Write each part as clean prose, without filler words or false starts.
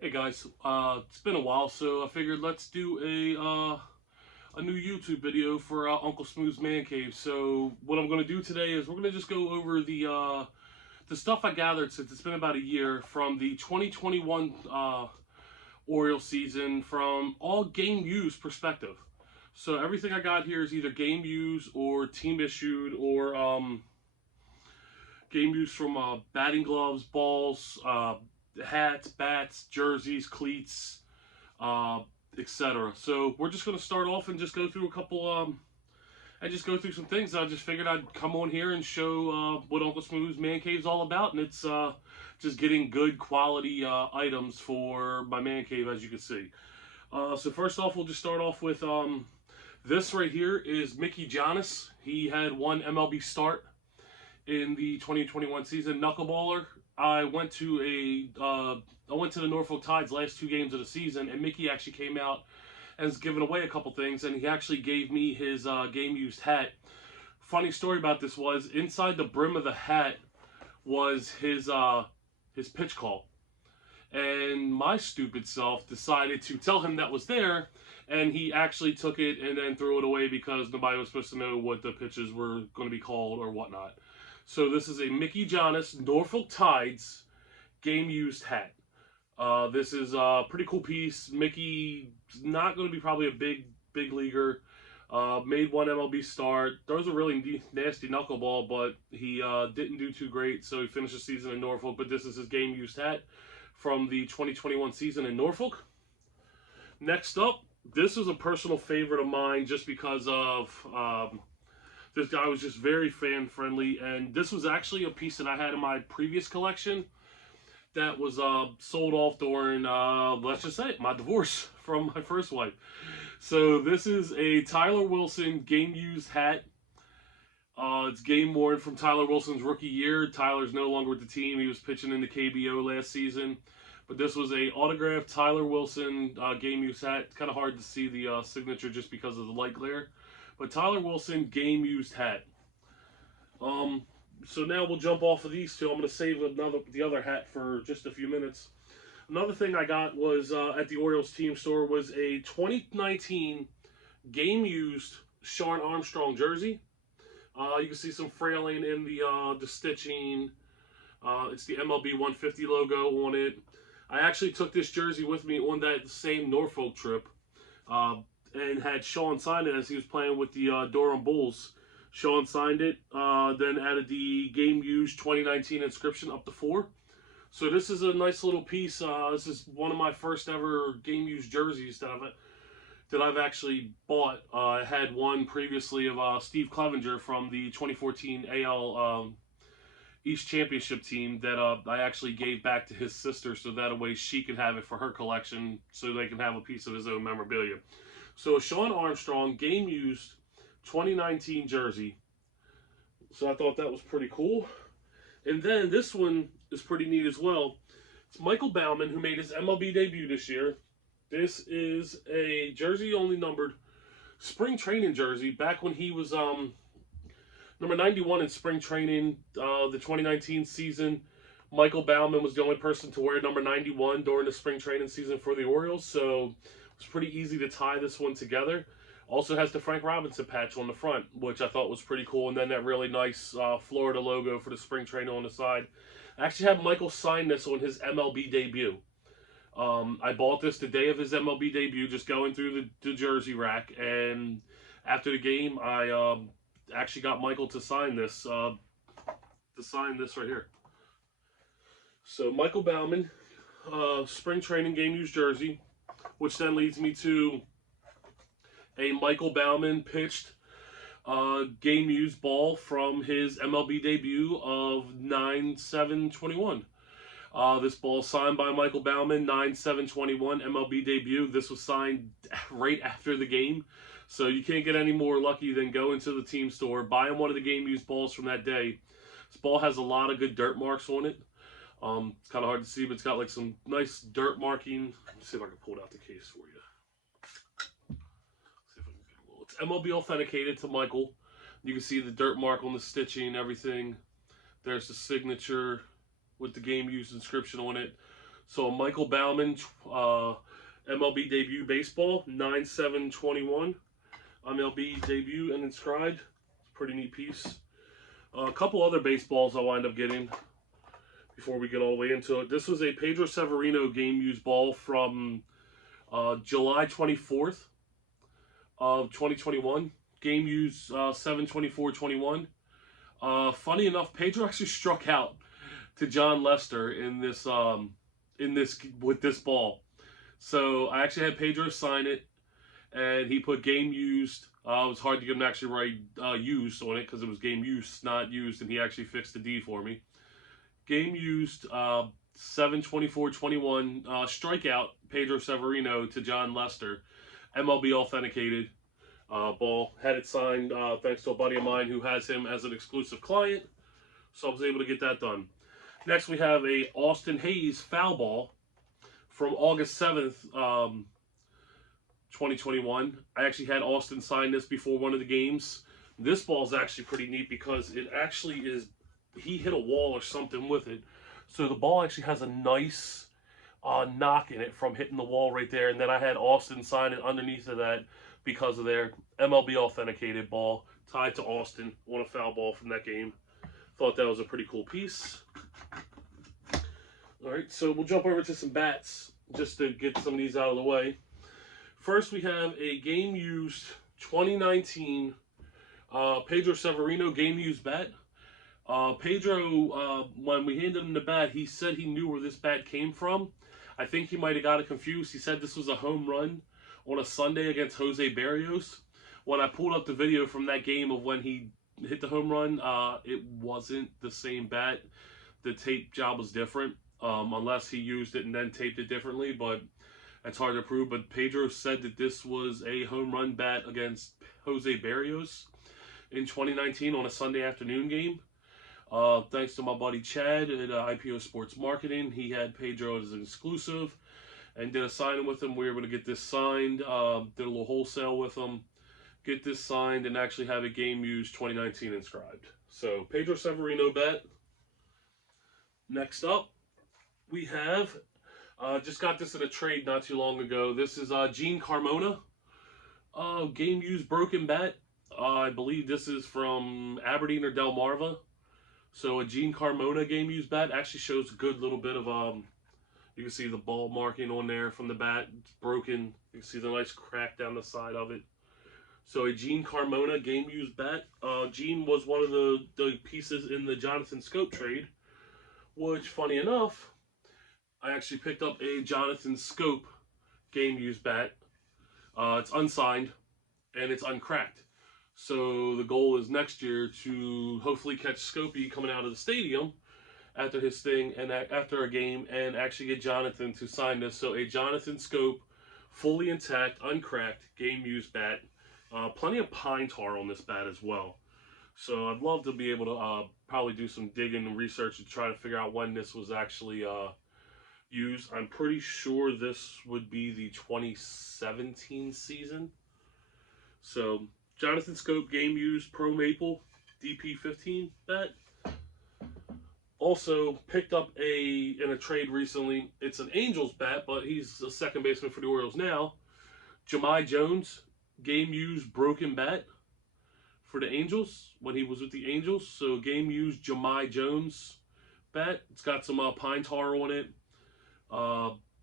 Hey guys, it's been a while, so I figured let's do a new YouTube video for Uncle Smooth's Man Cave. So what I'm gonna do today is we're gonna just go over the stuff I gathered since it's been about a year from the 2021 Orioles season from all game used perspective. So everything I got here is either game used or team issued or game used from batting gloves, balls, hats, bats, jerseys, cleats, uh, etc. So we're just gonna start off and just go through a couple. I just go through some things. I just figured I'd come on here and show what Uncle Smooth's Man Cave's all about, and it's just getting good quality items for my man cave, as you can see. So first off, we'll just start off with this right here is Mickey Jonas. He had one MLB start in the 2021 season. Knuckleballer. I went to the Norfolk Tides last two games of the season, and Mickey actually came out and has given away a couple things, and he actually gave me his game used hat. Funny story about this was inside the brim of the hat was his pitch call, and my stupid self decided to tell him that was there, and he actually took it and then threw it away because nobody was supposed to know what the pitches were going to be called or whatnot. So this is a Mickey Jonas Norfolk Tides game used hat. This is a pretty cool piece. Mickey's not going to be probably a big leaguer. Made one MLB start. Throws a really nasty knuckleball, but he didn't do too great, so he finished the season in Norfolk. But this is his game used hat from the 2021 season in Norfolk. Next up, this is a personal favorite of mine just because of this guy was just very fan friendly, and this was actually a piece that I had in my previous collection that was sold off during, let's just say, my divorce from my first wife. So this is a Tyler Wilson game used hat. It's game worn from Tyler Wilson's rookie year. Tyler's no longer with the team. He was pitching in the KBO last season. But this was a autographed Tyler Wilson game used hat. It's kind of hard to see the signature just because of the light glare. But Tyler Wilson game used hat. So now we'll jump off of these two. I'm going to save the other hat for just a few minutes. Another thing I got was at the Orioles team store was a 2019 game used Sean Armstrong jersey. You can see some frailing in the stitching. It's the MLB 150 logo on it. I actually took this jersey with me on that same Norfolk trip. And had Sean sign it as he was playing with the Durham Bulls. Sean signed it, then added the game used 2019 inscription up to 4. So this is a nice little piece. This is one of my first ever game used jerseys that I've actually bought. I had one previously of Steve Clevenger from the 2014 AL East Championship team that I actually gave back to his sister, so that way she can have it for her collection, so they can have a piece of his own memorabilia. So a Sean Armstrong game used 2019 jersey. So I thought that was pretty cool. And then this one is pretty neat as well. It's Michael Baumann, who made his MLB debut this year. This is a jersey only numbered spring training jersey back when he was number 91 in spring training, the 2019 season. Michael Baumann was the only person to wear number 91 during the spring training season for the Orioles, so it's pretty easy to tie this one together. Also has the Frank Robinson patch on the front, which I thought was pretty cool, and then that really nice Florida logo for the spring training on the side. I actually had Michael sign this on his MLB debut. I bought this the day of his MLB debut, just going through the jersey rack, and after the game, I actually got Michael to sign this right here. So Michael Baumann, spring training game used jersey, which then leads me to a Michael Baumann pitched game used ball from his MLB debut of 9/7/21. This ball signed by Michael Baumann, 9/7/21 MLB debut. This was signed right after the game, so you can't get any more lucky than going to the team store, buying one of the game used balls from that day. This ball has a lot of good dirt marks on it. It's kind of hard to see, but it's got like some nice dirt marking. Let me see if I can pull it out the case for you. See if I can get a little. It's MLB authenticated to Michael. You can see the dirt mark on the stitching and everything. There's the signature with the game used inscription on it. So a Michael Bauman MLB debut baseball, 9/7/21. MLB debut and inscribed. Pretty neat piece. A couple other baseballs I'll wind up getting before we get all the way into it. This was a Pedro Severino game used ball from July 24th of 2021. Game used 7/24/21. Funny enough, Pedro actually struck out to John Lester in this with this ball. So I actually had Pedro sign it, and he put game used. It was hard to get him to actually write used on it because it was game used, not used, and he actually fixed the D for me. Game used 7/24/21 strikeout Pedro Severino to John Lester, MLB authenticated ball. Had it signed thanks to a buddy of mine who has him as an exclusive client, so I was able to get that done. Next, we have a Austin Hayes foul ball from August 7th, 2021. I actually had Austin sign this before one of the games. This ball is actually pretty neat because it actually is, he hit a wall or something with it. So the ball actually has a nice knock in it from hitting the wall right there. And then I had Austin sign it underneath of that because of their MLB authenticated ball tied to Austin on a foul ball from that game. Thought that was a pretty cool piece. All right, so we'll jump over to some bats just to get some of these out of the way. First, we have a game used 2019 Pedro Severino game used bat. Pedro, when we handed him the bat, he said he knew where this bat came from. I think he might have got it confused. He said this was a home run on a Sunday against Jose Barrios. When I pulled up the video from that game of when he hit the home run, it wasn't the same bat. The tape job was different, unless he used it and then taped it differently, but that's hard to prove. But Pedro said that this was a home run bat against Jose Barrios in 2019 on a Sunday afternoon game. Thanks to my buddy Chad at IPO Sports Marketing. He had Pedro as an exclusive and did a signing with him. We were able to get this signed, did a little wholesale with him, get this signed, and actually have a game used 2019 inscribed. So Pedro Severino bat. Next up, we have, just got this in a trade not too long ago. This is Gene Carmona, game used broken bat. I believe this is from Aberdeen or Delmarva. So a Gene Carmona game used bat actually shows a good little bit of, you can see the ball marking on there from the bat. It's broken. You can see the nice crack down the side of it. So a Gene Carmona game used bat. Gene was one of the pieces in the Jonathan Scope trade, which, funny enough, I actually picked up a Jonathan Scope game used bat. It's unsigned and it's uncracked. So the goal is next year to hopefully catch Scopey coming out of the stadium after his thing and after a game and actually get Jonathan to sign this. So a Jonathan Scope, fully intact, uncracked, game used bat. Plenty of pine tar on this bat as well. So I'd love to be able to probably do some digging and research to try to figure out when this was actually used. I'm pretty sure this would be the 2017 season. So Jonathan Scope game used Pro Maple DP15 bat. Also picked up in a trade recently. It's an Angels bat, but he's a second baseman for the Orioles now. Jahmai Jones game used broken bat for the Angels when he was with the Angels. So game used Jahmai Jones bat. It's got some pine tar on it.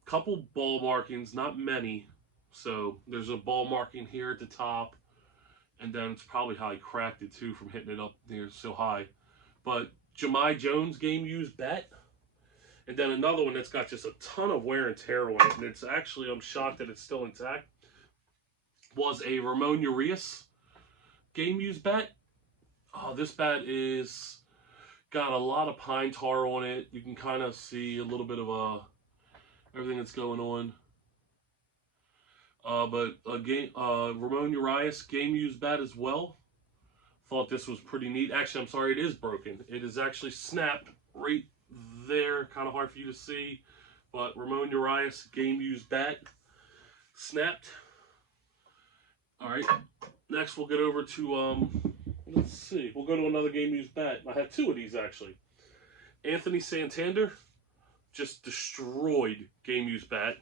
Couple ball markings, not many. So there's a ball marking here at the top. And then it's probably how he cracked it too from hitting it up there so high. But Jahmai Jones game used bat. And then another one that's got just a ton of wear and tear on it. And it's actually, I'm shocked that it's still intact. Was a Ramon Urias game used bat. This bat is got a lot of pine tar on it. You can kind of see a little bit of everything that's going on. But Ramon Urias game used bat as well. Thought this was pretty neat. Actually, I'm sorry, it is broken. It is actually snapped right there. Kind of hard for you to see. But Ramon Urias game used bat. Snapped. Alright. Next we'll get over to, let's see. We'll go to another game used bat. I have two of these actually. Anthony Santander, just destroyed game use bat.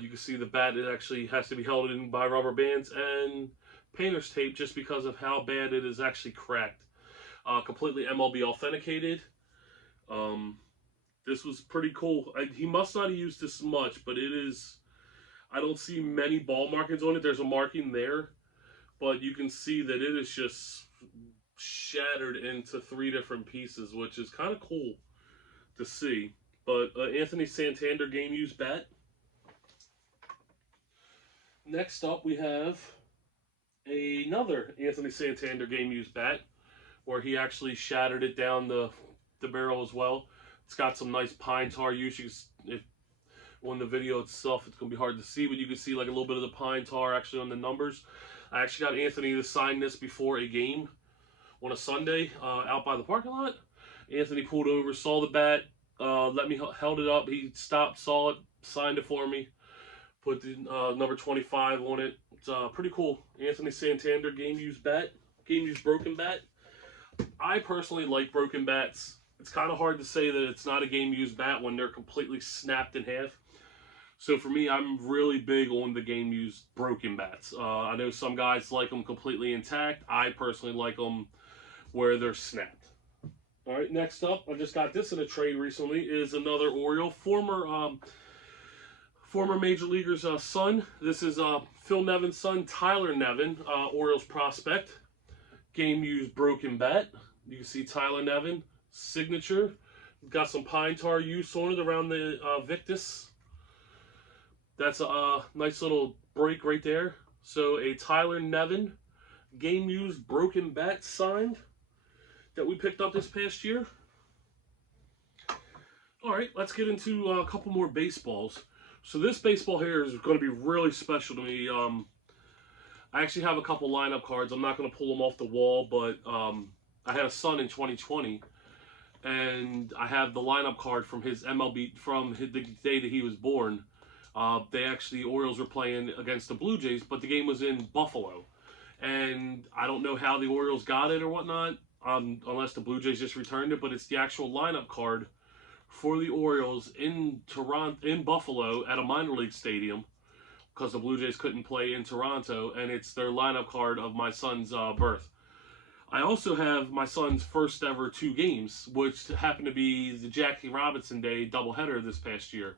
You can see the bat, it actually has to be held in by rubber bands and painter's tape just because of how bad it is actually cracked. Completely MLB authenticated. This was pretty cool. He must not have used this much, but it is, I don't see many ball markings on it. There's a marking there, but you can see that it is just shattered into 3 different pieces, which is kind of cool to see. But Anthony Santander game used bat. Next up, we have another Anthony Santander game used bat, where he actually shattered it down the barrel as well. It's got some nice pine tar use. If on the video itself, it's going to be hard to see, but you can see like a little bit of the pine tar actually on the numbers. I actually got Anthony to sign this before a game on a Sunday out by the parking lot. Anthony pulled over, saw the bat, held it up. He stopped, saw it, signed it for me, put the number 25 on it. It's pretty cool. Anthony Santander game used bat, game used broken bat. I personally like broken bats. It's kind of hard to say that it's not a game used bat when they're completely snapped in half. So for me, I'm really big on the game used broken bats. I know some guys like them completely intact. I personally like them where they're snapped. All right, next up, I just got this in a trade recently, is another Oriole, former Major Leaguer's son. This is Phil Nevin's son, Tyler Nevin, Orioles prospect. Game used broken bat. You can see Tyler Nevin, signature. Got some pine tar use on it around the Victus. That's a nice little break right there. So a Tyler Nevin game used broken bat signed that we picked up this past year. All right, let's get into a couple more baseballs. So this baseball here is going to be really special to me. I actually have a couple lineup cards. I'm not going to pull them off the wall, but I had a son in 2020, and I have the lineup card from his MLB, from the day that he was born. The Orioles were playing against the Blue Jays, but the game was in Buffalo. And I don't know how the Orioles got it or whatnot, unless the Blue Jays just returned it, but it's the actual lineup card for the Orioles in Buffalo at a minor league stadium, because the Blue Jays couldn't play in Toronto, and it's their lineup card of my son's birth. I also have my son's first ever 2 games, which happened to be the Jackie Robinson Day doubleheader this past year.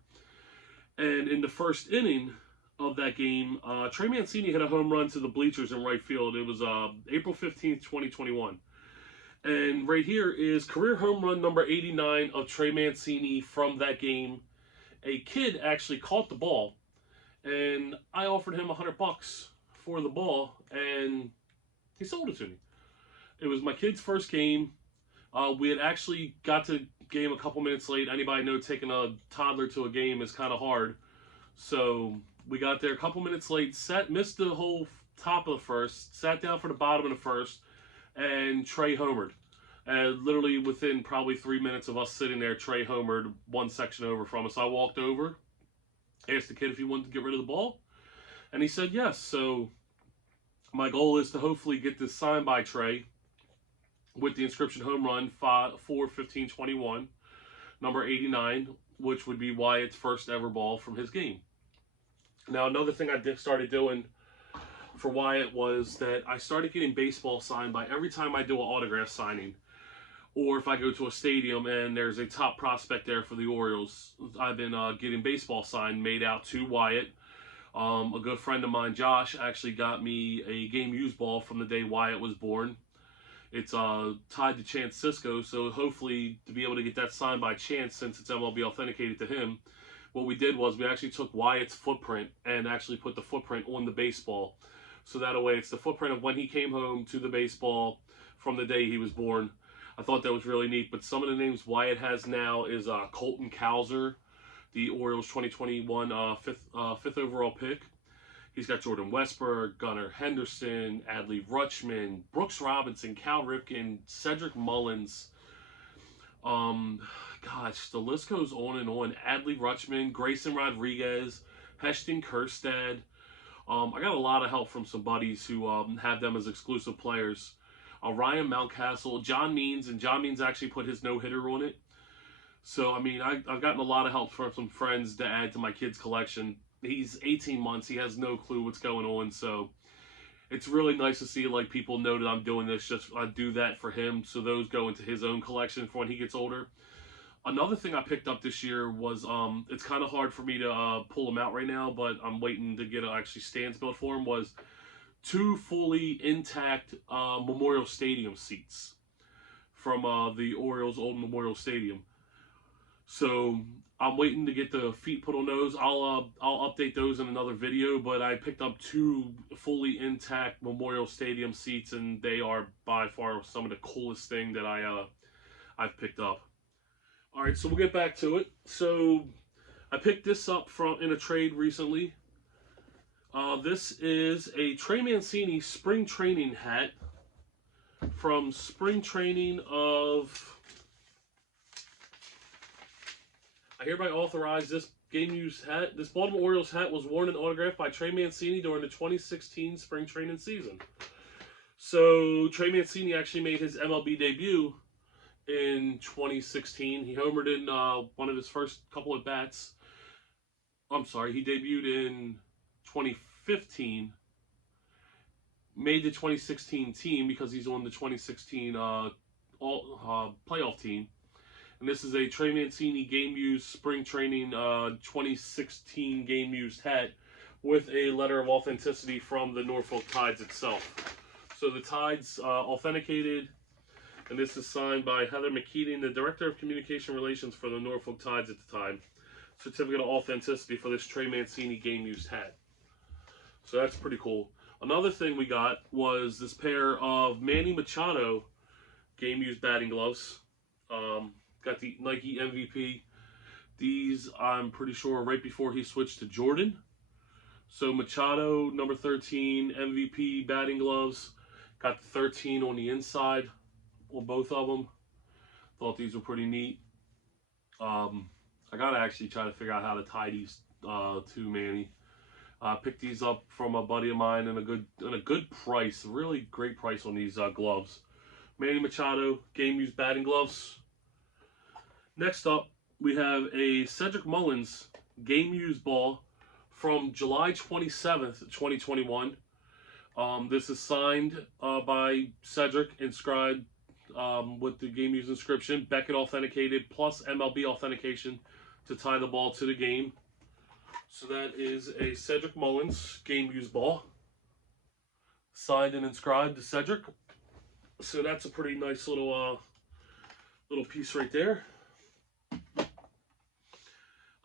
And in the first inning of that game, Trey Mancini hit a home run to the bleachers in right field. It was April 15th, 2021. And right here is career home run number 89 of Trey Mancini from that game. A kid actually caught the ball, and I offered him $100 for the ball, and he sold it to me. It was my kid's first game. We had actually got to game a couple minutes late. Anybody know taking a toddler to a game is kind of hard. So we got there a couple minutes late, missed the whole top of the first, sat down for the bottom of the first, and Trey homered. And literally within probably 3 minutes of us sitting there, Trey homered one section over from us. I walked over, asked the kid if he wanted to get rid of the ball, and he said yes. So my goal is to hopefully get this signed by Trey with the inscription home run 4/15/21, number 89, which would be Wyatt's first ever ball from his game. Now, another thing I started doing for Wyatt was that I started getting baseball signed by every time I do an autograph signing, or if I go to a stadium and there's a top prospect there for the Orioles. I've been getting baseball signed made out to Wyatt. A good friend of mine, Josh, actually got me a game used ball from the day Wyatt was born. It's tied to Chance Cisco, so hopefully to be able to get that signed by Chance, since it's MLB authenticated to him, what we did was we actually took Wyatt's footprint and actually put the footprint on the baseball. So that way it's the footprint of when he came home to the baseball from the day he was born. I thought that was really neat. But some of the names Wyatt has now is Colton Cowser, the Orioles 2021 fifth overall pick. He's got Jordan Westberg, Gunnar Henderson, Adley Rutschman, Brooks Robinson, Cal Ripken, Cedric Mullins. Gosh, the list goes on and on. Adley Rutschman, Grayson Rodriguez, Heston Kjerstad. I got a lot of help from some buddies who have them as exclusive players. Ryan Mountcastle, John Means, and John Means actually put his no-hitter on it. So, I mean, I've gotten a lot of help from some friends to add to my kid's collection. He's 18 months. He has no clue what's going on. So it's really nice to see like people know that I'm doing this. Just I do that for him. So those go into his own collection for when he gets older. Another thing I picked up this year was it's kind of hard for me to pull them out right now, but I'm waiting to get actually stands built for him. Was two fully intact Memorial Stadium seats from the Orioles' old Memorial Stadium. So I'm waiting to get the feet put on those. I'll update those in another video. But I picked up two fully intact Memorial Stadium seats, and they are by far some of the coolest thing that I've picked up. All right, so we'll get back to it. So I picked this up from in a trade recently. This is a Trey Mancini spring training hat from spring training of. I hereby authorize this game used hat. This Baltimore Orioles hat was worn and autographed by Trey Mancini during the 2016 spring training season. So Trey Mancini actually made his MLB debut in 2016. He homered in one of his first couple of bats. I'm sorry, he debuted in 2015. Made the 2016 team because he's on the 2016 playoff team. And this is a Trey Mancini game-used spring training 2016 game-used hat with a letter of authenticity from the Norfolk Tides itself. So the Tides authenticated, and this is signed by Heather McKeating, the Director of Communication Relations for the Norfolk Tides at the time. Certificate of authenticity for this Trey Mancini game-used hat. So that's pretty cool. Another thing we got was this pair of Manny Machado game-used batting gloves. Got the Nike MVP. These, I'm pretty sure, right before he switched to Jordan. So Machado, number 13, MVP batting gloves. Got the 13 on the inside on both of them. Thought these were pretty neat. I gotta actually try to figure out how to tie these to Manny. Picked these up from a buddy of mine and a good price. Really great price on these gloves. Manny Machado game-used batting gloves. Next up, we have a Cedric Mullins game-used ball from July 27th, 2021. This is signed by Cedric, inscribed with the game-used inscription, Beckett authenticated, plus MLB authentication to tie the ball to the game. So that is a Cedric Mullins game-used ball, signed and inscribed to Cedric. So that's a pretty nice little piece right there.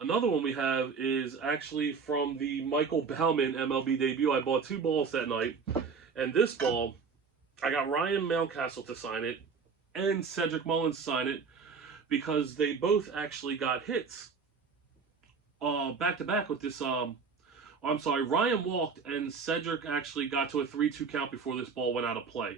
Another one we have is actually from the Michael Baumann MLB debut. I bought two balls that night, and this ball, I got Ryan Mountcastle to sign it and Cedric Mullins to sign it because they both actually got hits back to back with this. I'm sorry, Ryan walked and Cedric actually got to a 3-2 count before this ball went out of play.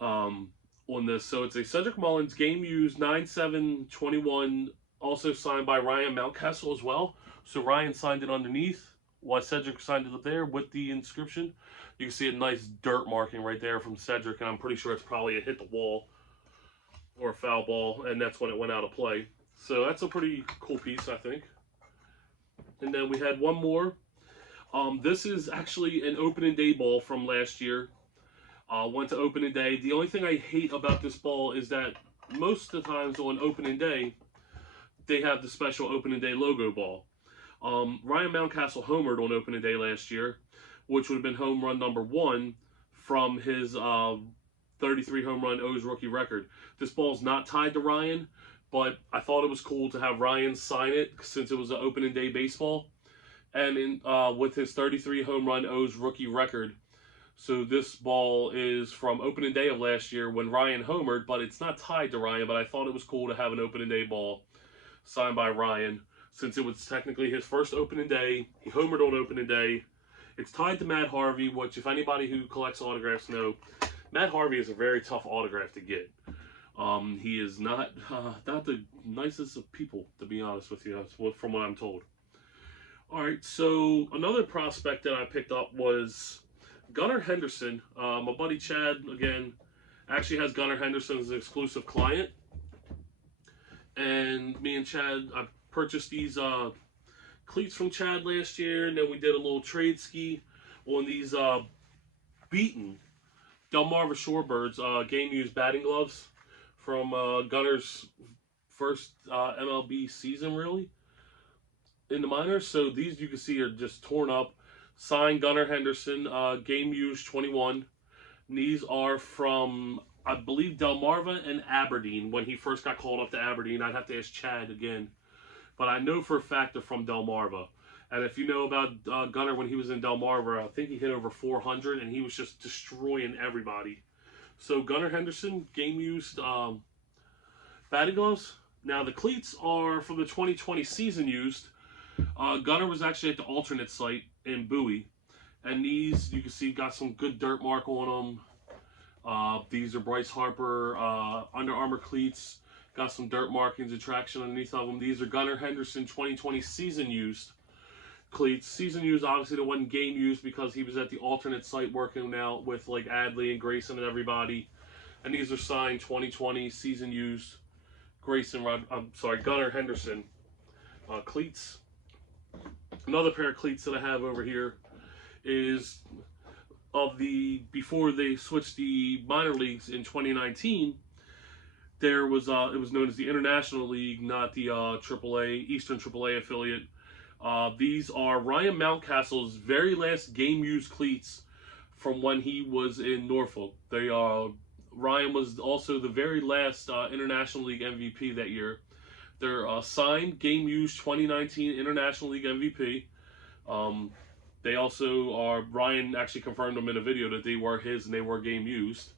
On this, so it's a Cedric Mullins game used 9/7/21. Also signed by Ryan Mountcastle as well. So Ryan signed it underneath, while Cedric signed it up there with the inscription. You can see a nice dirt marking right there from Cedric, and I'm pretty sure it's probably a hit the wall or a foul ball, and that's when it went out of play. So that's a pretty cool piece, I think. And then we had one more. This is actually an opening day ball from last year. Went to opening day. The only thing I hate about this ball is that most of the times on opening day, they have the special opening day logo ball. Ryan Mountcastle homered on opening day last year, which would have been home run number 1 from his 33 home run O's rookie record. This ball's not tied to Ryan, but I thought it was cool to have Ryan sign it since it was an opening day baseball. And with his 33 home run O's rookie record. So this ball is from opening day of last year when Ryan homered, but it's not tied to Ryan, but I thought it was cool to have an opening day ball signed by Ryan, since it was technically his first opening day. He homered on opening day. It's tied to Matt Harvey, which if anybody who collects autographs know, Matt Harvey is a very tough autograph to get. He is not the nicest of people, to be honest with you, from what I'm told. All right, so another prospect that I picked up was Gunnar Henderson. My buddy Chad, again, actually has Gunnar Henderson as an exclusive client. And me and Chad, I purchased these cleats from Chad last year, and then we did a little trade ski on these beaten Delmarva Shorebirds game used batting gloves from Gunner's first MLB season, really, in the minors. So these you can see are just torn up. Signed Gunnar Henderson, game used 21. And these are from, I believe, Delmarva and Aberdeen. When he first got called up to Aberdeen, I'd have to ask Chad again. But I know for a fact they're from Delmarva. And if you know about Gunnar when he was in Delmarva, I think he hit over 400, and he was just destroying everybody. So Gunnar Henderson, game used batting gloves. Now the cleats are from the 2020 season used. Gunnar was actually at the alternate site in Bowie. And these, you can see, got some good dirt mark on them. These are Bryce Harper Under Armour cleats. Got some dirt markings and traction underneath of them. These are Gunnar Henderson 2020 season used cleats. Season used, obviously, the one game used because he was at the alternate site working out with like Adley and Grayson and everybody. And these are signed 2020 season used Gunnar Henderson cleats. Another pair of cleats that I have over here is of the, before they switched the minor leagues in 2019, there was it was known as the International League, not the AAA, Eastern AAA affiliate. These are Ryan Mountcastle's very last game used cleats from when he was in Norfolk. They Ryan was also the very last International League MVP that year. They're signed game used 2019 International League MVP. They also are, Ryan actually confirmed them in a video that they were his and they were game used.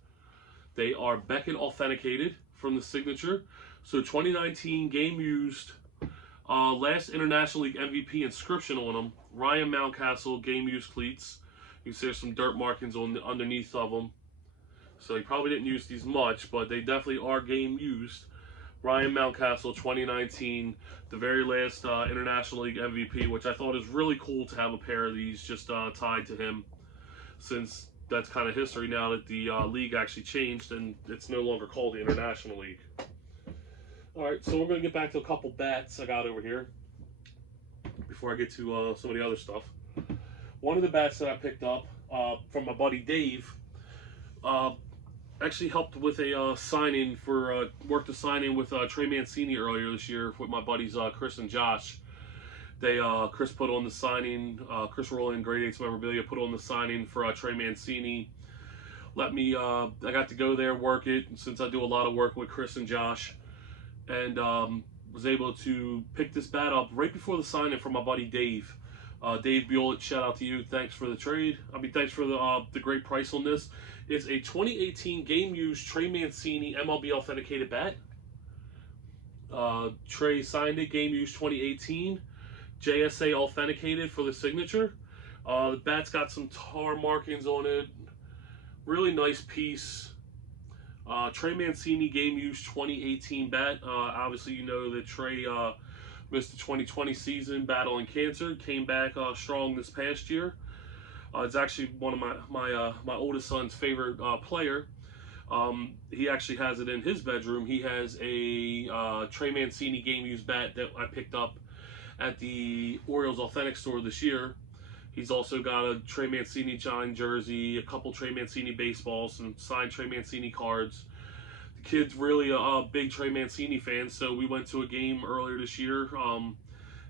They are Beckett authenticated from the signature. So 2019 game used, last International League MVP inscription on them. Ryan Mountcastle game used cleats. You see there's some dirt markings on the underneath of them. So he probably didn't use these much, but they definitely are game used. Ryan Mountcastle 2019, the very last International League MVP, which I thought is really cool to have a pair of these just tied to him, since that's kind of history now that the league actually changed and it's no longer called the International League. Alright, so we're going to get back to a couple bats I got over here before I get to some of the other stuff. One of the bats that I picked up from my buddy Dave, actually helped with a signing for, worked a signing with Trey Mancini earlier this year with my buddies Chris and Josh. They, Chris put on the signing, Chris Rowland, Grade 8's Memorabilia, put on the signing for Trey Mancini. Let me, I got to go there, work it, since I do a lot of work with Chris and Josh, and was able to pick this bat up right before the signing from my buddy Dave. Dave Buellett, shout out to you. Thanks for the trade. I mean, thanks for the great price on this. It's a 2018 game used Trey Mancini MLB authenticated bat. Trey signed it, game used 2018. JSA authenticated for the signature. The bat's got some tar markings on it. Really nice piece. Trey Mancini game used 2018 bat. Obviously, you know that Trey missed the 2020 season battling cancer. Came back strong this past year. It's actually one of my oldest son's favorite player. He actually has it in his bedroom. He has a Trey Mancini game used bat that I picked up at the Orioles Authentic store this year. He's also got a Trey Mancini signed jersey, a couple Trey Mancini baseballs, some signed Trey Mancini cards. The kid's really a big Trey Mancini fan, so we went to a game earlier this year,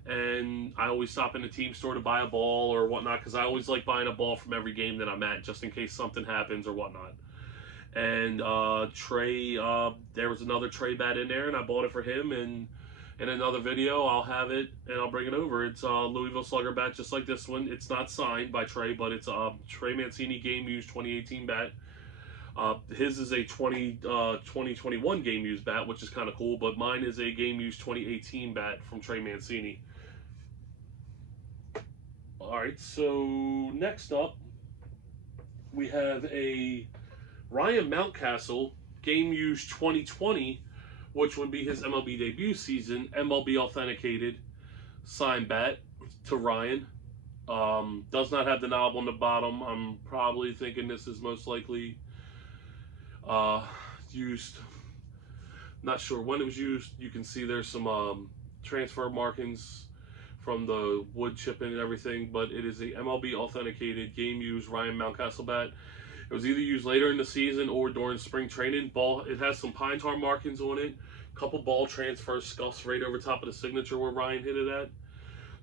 and I always stop in the team store to buy a ball or whatnot, because I always like buying a ball from every game that I'm at, just in case something happens or whatnot. And Trey, there was another Trey bat in there, and I bought it for him, and in another video, I'll have it and I'll bring it over. It's a Louisville Slugger bat just like this one. It's not signed by Trey, but it's a Trey Mancini game used 2018 bat. His is a 2021 game used bat, which is kind of cool, but mine is a game used 2018 bat from Trey Mancini. Alright, so next up, we have a Ryan Mountcastle game used 2020, which would be his MLB debut season, MLB authenticated, signed bat to Ryan. Does not have the knob on the bottom. I'm probably thinking this is most likely used Not sure when it was used. You can see there's some transfer markings from the wood chipping and everything, but it is a MLB authenticated game used Ryan Mountcastle bat. It was either used later in the season or during spring training. It has some pine tar markings on it. Couple ball transfer scuffs right over top of the signature where Ryan hit it at.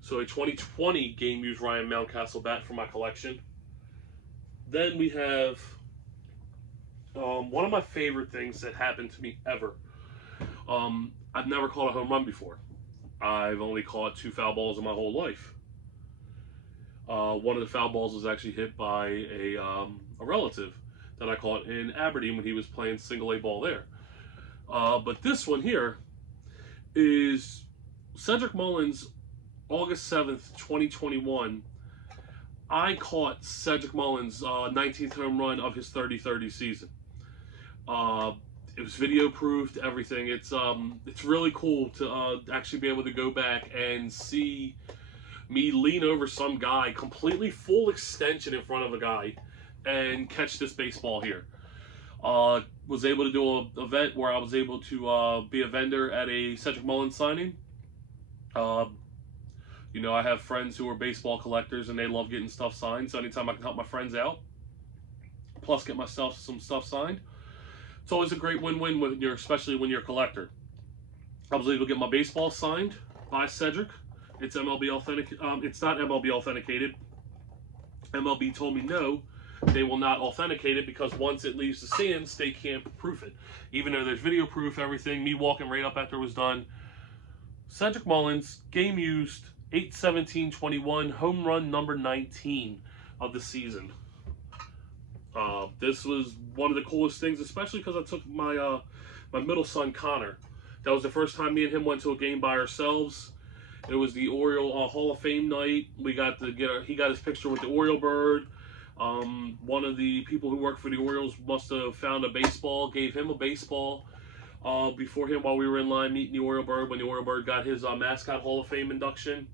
So a 2020 game used Ryan Mountcastle bat for my collection. Then we have one of my favorite things that happened to me ever. I've never caught a home run before. I've only caught 2 foul balls in my whole life. One of the foul balls was actually hit by a relative that I caught in Aberdeen when he was playing single A ball there. But this one here is Cedric Mullins, August 7th, 2021. I caught Cedric Mullins' 19th home run of his 30-30 season. It was video proofed, everything. It's really cool to actually be able to go back and see me lean over some guy, completely full extension in front of a guy, and catch this baseball here. Was able to do an event where I was able to be a vendor at a Cedric Mullins signing. You know, I have friends who are baseball collectors and they love getting stuff signed. So anytime I can help my friends out, plus get myself some stuff signed, it's always a great win-win when especially when you're a collector. I was able to get my baseball signed by Cedric. It's MLB authentic. It's not MLB authenticated. MLB told me no, they will not authenticate it because once it leaves the stands, they can't proof it. Even though there's video proof, everything. Me walking right up after it was done. Cedric Mullins, game used, 8/17/21, home run number 19 of the season. This was one of the coolest things, especially because I took my my middle son Connor. That was the first time me and him went to a game by ourselves. It was the Oriole Hall of Fame night. We got to he got his picture with the Oriole bird. One of the people who worked for the Orioles must have found a baseball, gave him a baseball before him while we were in line meeting the Oriole bird when the Oriole bird got his mascot Hall of Fame induction.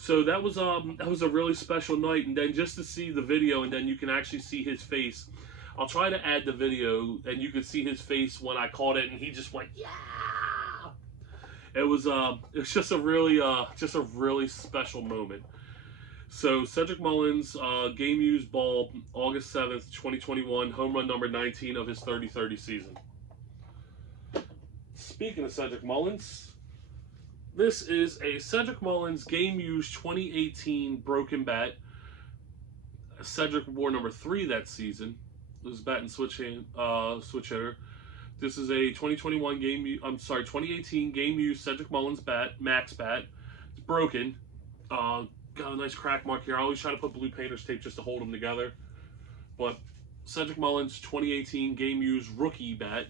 So that was a really special night, and then just to see the video, and then you can actually see his face. I'll try to add the video, and you could see his face when I caught it, and he just went, yeah. It was just a really special moment. So Cedric Mullins, game used ball, August 7th, 2021, home run number 19 of his 30-30 season. Speaking of Cedric Mullins, this is a Cedric Mullins game used 2018 broken bat. Cedric wore number 3 that season. This is bat and switch hitter. This is a 2018 game used Cedric Mullins bat, max bat. It's broken. Got a nice crack mark here. I always try to put blue painter's tape just to hold them together. But Cedric Mullins 2018 game used rookie bat.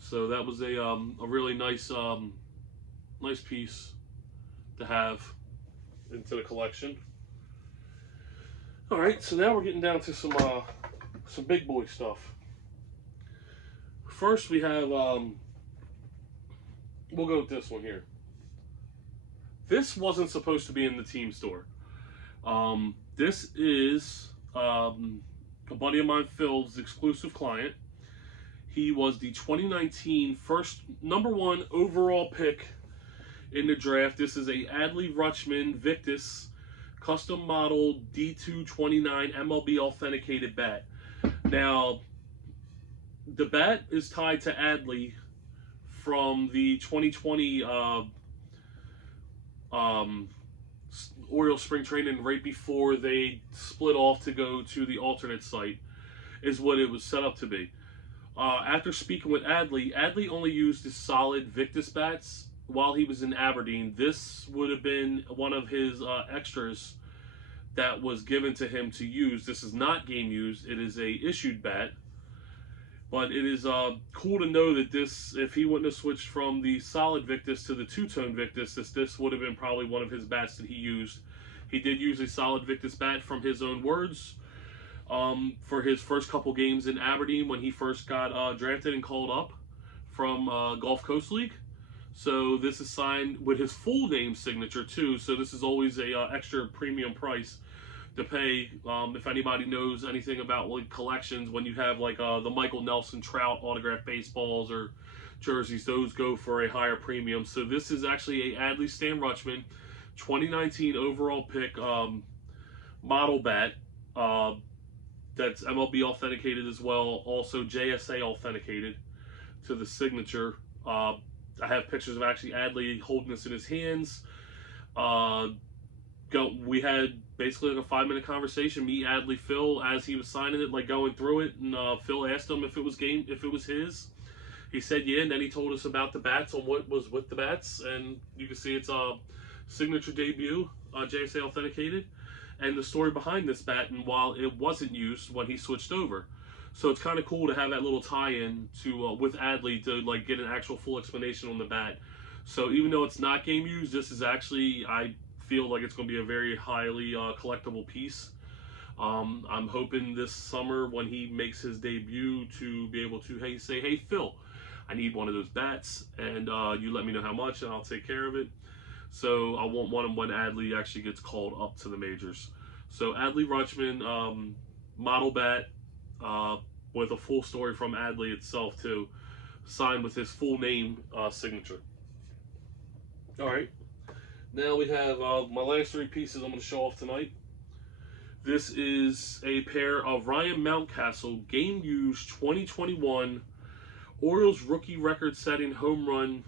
So that was a really nice nice piece to have into the collection. All right, so now we're getting down to some big boy stuff. First, we have we'll go with this one here. This wasn't supposed to be in the team store. This is a buddy of mine, Phil's exclusive client. He was the 2019 #1 overall pick in the draft. This is a Adley Rutschman Victus custom model D229 MLB authenticated bat. Now, the bat is tied to Adley from the 2020 Orioles spring training right before they split off to go to the alternate site is what it was set up to be. After speaking with Adley, Adley only used the solid Victus bats while he was in Aberdeen. This would have been one of his extras that was given to him to use. This is not game used. It is a issued bat. But it is cool to know that this, if he wouldn't have switched from the solid Victus to the two-tone Victus, this would have been probably one of his bats that he used. He did use a solid Victus bat from his own words for his first couple games in Aberdeen when he first got drafted and called up from Gulf Coast League. So this is signed with his full name signature too. So this is always a extra premium price to pay. If anybody knows anything about like collections, when you have like the Michael Nelson Trout autographed baseballs or jerseys, those go for a higher premium. So this is actually a Adley Stan Rutschman 2019 overall pick model bat. That's MLB authenticated as well, also JSA authenticated to the signature. I have pictures of actually Adley holding this in his hands. We had basically like a 5-minute conversation, me, Adley, Phil, as he was signing it, like going through it, and Phil asked him if it was his. He said yeah, and then he told us about the bats and what was with the bats, and you can see it's a signature debut, JSA authenticated, and the story behind this bat and while it wasn't used when he switched over. So it's kind of cool to have that little tie-in to with Adley to like get an actual full explanation on the bat. So even though it's not game used, this is actually, I feel like it's going to be a very highly collectible piece. I'm hoping this summer when he makes his debut to be able to say, hey Phil, I need one of those bats, and you let me know how much and I'll take care of it. So I want one when Adley actually gets called up to the majors. So Adley Rutschman model bat with a full story from Adley itself too, signed with his full name signature. All right, now we have my last 3 pieces I'm going to show off tonight. This is a pair of Ryan Mountcastle game used 2021 Orioles rookie record setting home run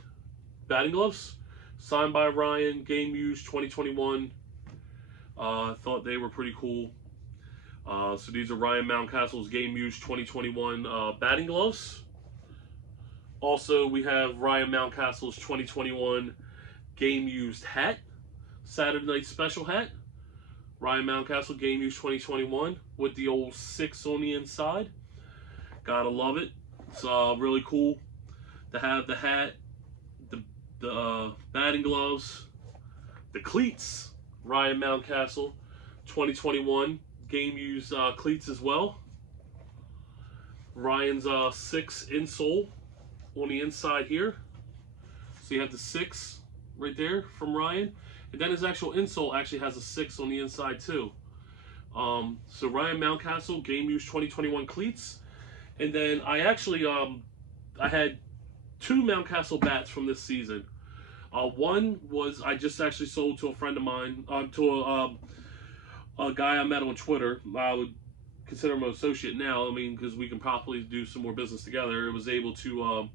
batting gloves, signed by Ryan, game used 2021. I thought they were pretty cool. So these are Ryan Mountcastle's game used 2021 batting gloves. Also, we have Ryan Mountcastle's 2021 game used hat, Saturday Night Special hat. Ryan Mountcastle game used 2021 with the old 6 on the inside. Gotta love it. It's really cool to have the hat, the batting gloves, the cleats. Ryan Mountcastle 2021 game used cleats as well. Ryan's 6 insole on the inside here. So you have the 6 right there from Ryan. And then his actual insole actually has a 6 on the inside too. So Ryan Mountcastle game used 2021 cleats. And then I actually, I had 2 Mountcastle bats from this season. One was I just actually sold to a friend of mine, to a guy I met on Twitter. I would consider him an associate now, I mean, because we can probably do some more business together. It was able to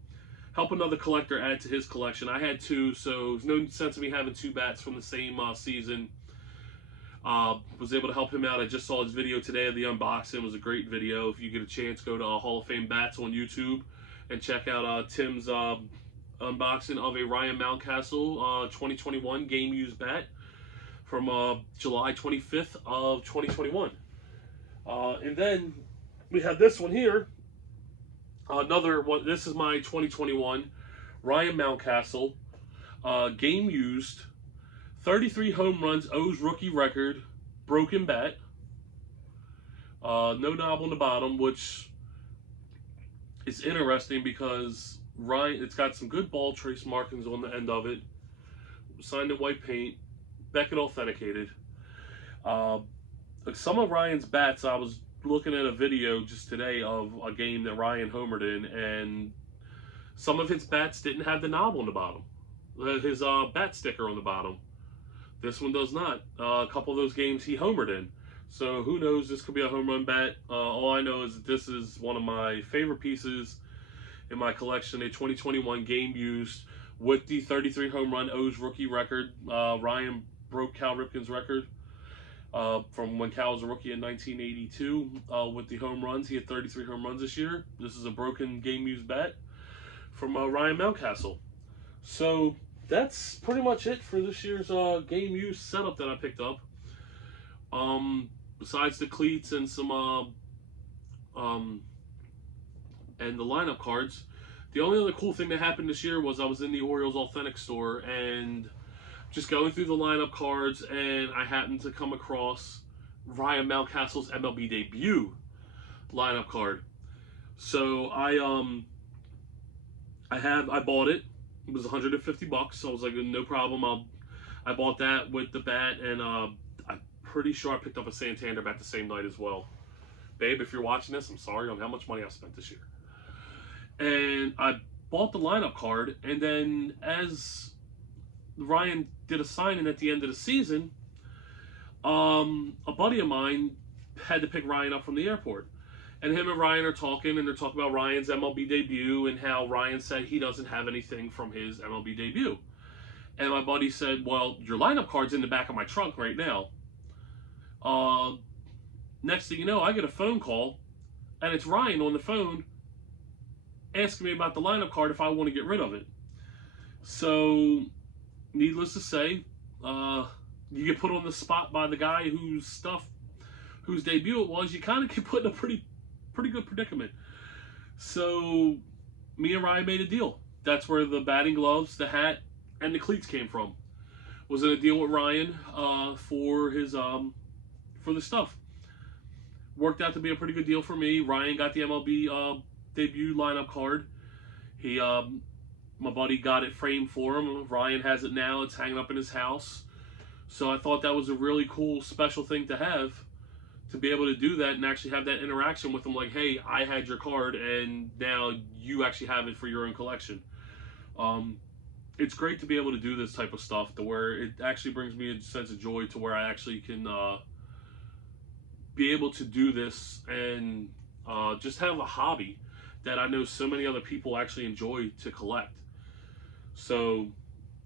help another collector add to his collection. I had 2, so there's no sense of me having 2 bats from the same season. Was able to help him out. I just saw his video today of the unboxing. It was a great video. If you get a chance, go to Hall of Fame Bats on YouTube and check out Tim's unboxing of a Ryan Mountcastle 2021 game used bat from July 25th of 2021. And then we have this one here. Another one. This is my 2021 Ryan Mountcastle game used 33 home runs, O's rookie record, broken bat. No knob on the bottom, which is interesting because Ryan, it's got some good ball trace markings on the end of it. Signed in white paint, Beckett authenticated. Some of Ryan's bats, I was looking at a video just today of a game that Ryan homered in, and some of his bats didn't have the knob on the bottom. His bat sticker on the bottom. This one does not. A couple of those games he homered in. So who knows, this could be a home run bat. All I know is that this is one of my favorite pieces in my collection. A 2021 game used with the 33 home run O's rookie record. Ryan broke Cal Ripken's record from when Cal was a rookie in 1982 with the home runs. He had 33 home runs this year. This is a broken game used bat from Ryan Mountcastle. So that's pretty much it for this year's game use setup that I picked up. Besides the cleats and some and the lineup cards, the only other cool thing that happened this year was I was in the Orioles Authentic store and just going through the lineup cards, and I happened to come across Ryan Mountcastle's MLB debut lineup card. So I bought it. It was $150, so I was like, no problem. I bought that with the bat, and I'm pretty sure I picked up a Santander bat the same night as well. Babe, if you're watching this, I'm sorry on how much money I spent this year. And I bought the lineup card, and then as Ryan did a signing at the end of the season, a buddy of mine had to pick Ryan up from the airport. And him and Ryan are talking, and they're talking about Ryan's MLB debut and how Ryan said he doesn't have anything from his MLB debut. And my buddy said, well, your lineup card's in the back of my trunk right now. Next thing you know, I get a phone call, and it's Ryan on the phone asking me about the lineup card if I want to get rid of it. So, needless to say, you get put on the spot by the guy whose debut it was. You kind of get put in a pretty good predicament. So, me and Ryan made a deal. That's where the batting gloves, the hat, and the cleats came from. Was in a deal with Ryan for his for the stuff. Worked out to be a pretty good deal for me. Ryan got the MLB debut lineup card. He my buddy got it framed for him. Ryan has it now. It's hanging up in his house. So I thought that was a really cool, special thing to have, to be able to do that and actually have that interaction with him. Like, hey, I had your card, and now you actually have it for your own collection. It's great to be able to do this type of stuff, to where it actually brings me a sense of joy, to where I actually can be able to do this and just have a hobby that I know so many other people actually enjoy to collect. So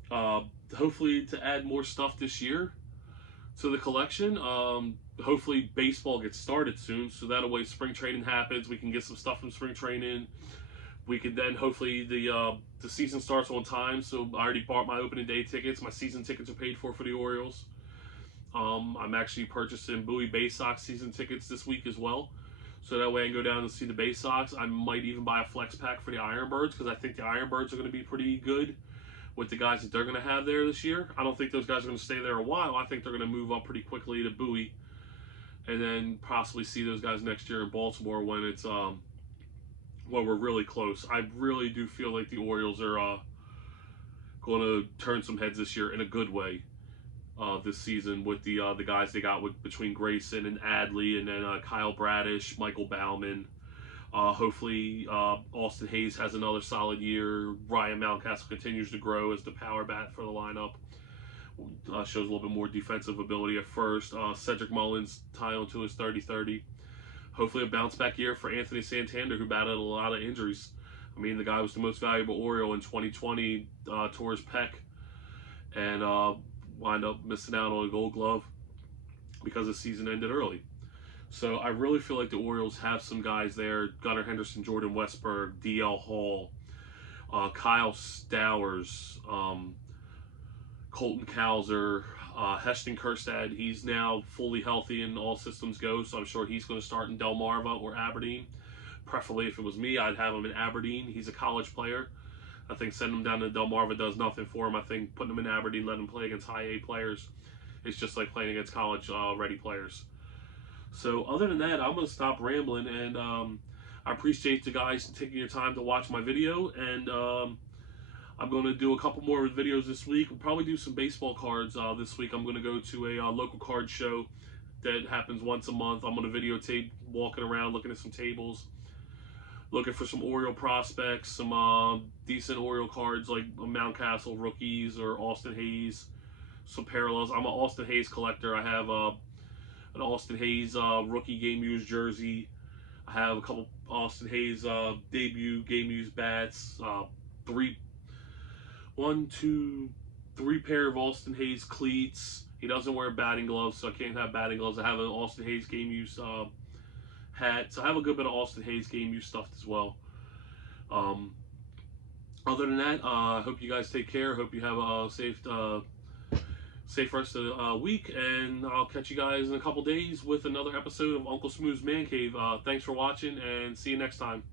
hopefully to add more stuff this year to the collection. Hopefully baseball gets started soon, so that way spring training happens, we can get some stuff from spring training. We could then, hopefully the season starts on time, so I already bought my opening day tickets. My season tickets are paid for the Orioles. I'm actually purchasing Bowie Bay Sox season tickets this week as well, so that way I can go down and see the Bay Sox. I might even buy a flex pack for the Ironbirds, because I think the Ironbirds are going to be pretty good with the guys that they're going to have there this year. I don't think those guys are going to stay there a while. I think they're going to move up pretty quickly to Bowie, and then possibly see those guys next year in Baltimore when it's well, we're really close. I really do feel like the Orioles are going to turn some heads this year in a good way this season, with the guys they got between Grayson and Adley, and then Kyle Bradish, Michael Baumann. Hopefully Austin Hayes has another solid year. Ryan Mountcastle continues to grow as the power bat for the lineup. Shows a little bit more defensive ability at first. Cedric Mullins tie on to his 30-30. Hopefully a bounce back year for Anthony Santander, who battled a lot of injuries. I mean, the guy was the most valuable Oriole in 2020, tore his pec, and wind up missing out on a Gold Glove because the season ended early. So I really feel like the Orioles have some guys there: Gunnar Henderson, Jordan Westberg, DL Hall, Kyle Stowers, Colton Cowser, Heston Kjerstad. He's now fully healthy and all systems go, so I'm sure he's going to start in Delmarva or Aberdeen. Preferably, if it was me, I'd have him in Aberdeen. He's a college player. I think sending him down to Delmarva does nothing for him. I think putting him in Aberdeen, letting him play against high A players, it's just like playing against college ready players. So other than that, I'm going to stop rambling, and I appreciate the guys taking your time to watch my video, and I'm going to do a couple more videos this week. We'll probably do some baseball cards this week. I'm going to go to a local card show that happens once a month. I'm going to videotape walking around, looking at some tables, looking for some Oriole prospects, some decent Oriole cards like Mountcastle rookies or Austin Hayes, some parallels. I'm an Austin Hayes collector. I have an Austin Hayes rookie game used jersey. I have a couple Austin Hayes debut game used bats, three pair of Austin Hayes cleats. He doesn't wear batting gloves, so I can't have batting gloves. I have an Austin Hayes game use hat. So I have a good bit of Austin Hayes game use stuff as well. Other than that, I hope you guys take care. Hope you have a safe rest of the week, and I'll catch you guys in a couple days with another episode of Uncle Smooth's Man Cave. Thanks for watching, and see you next time.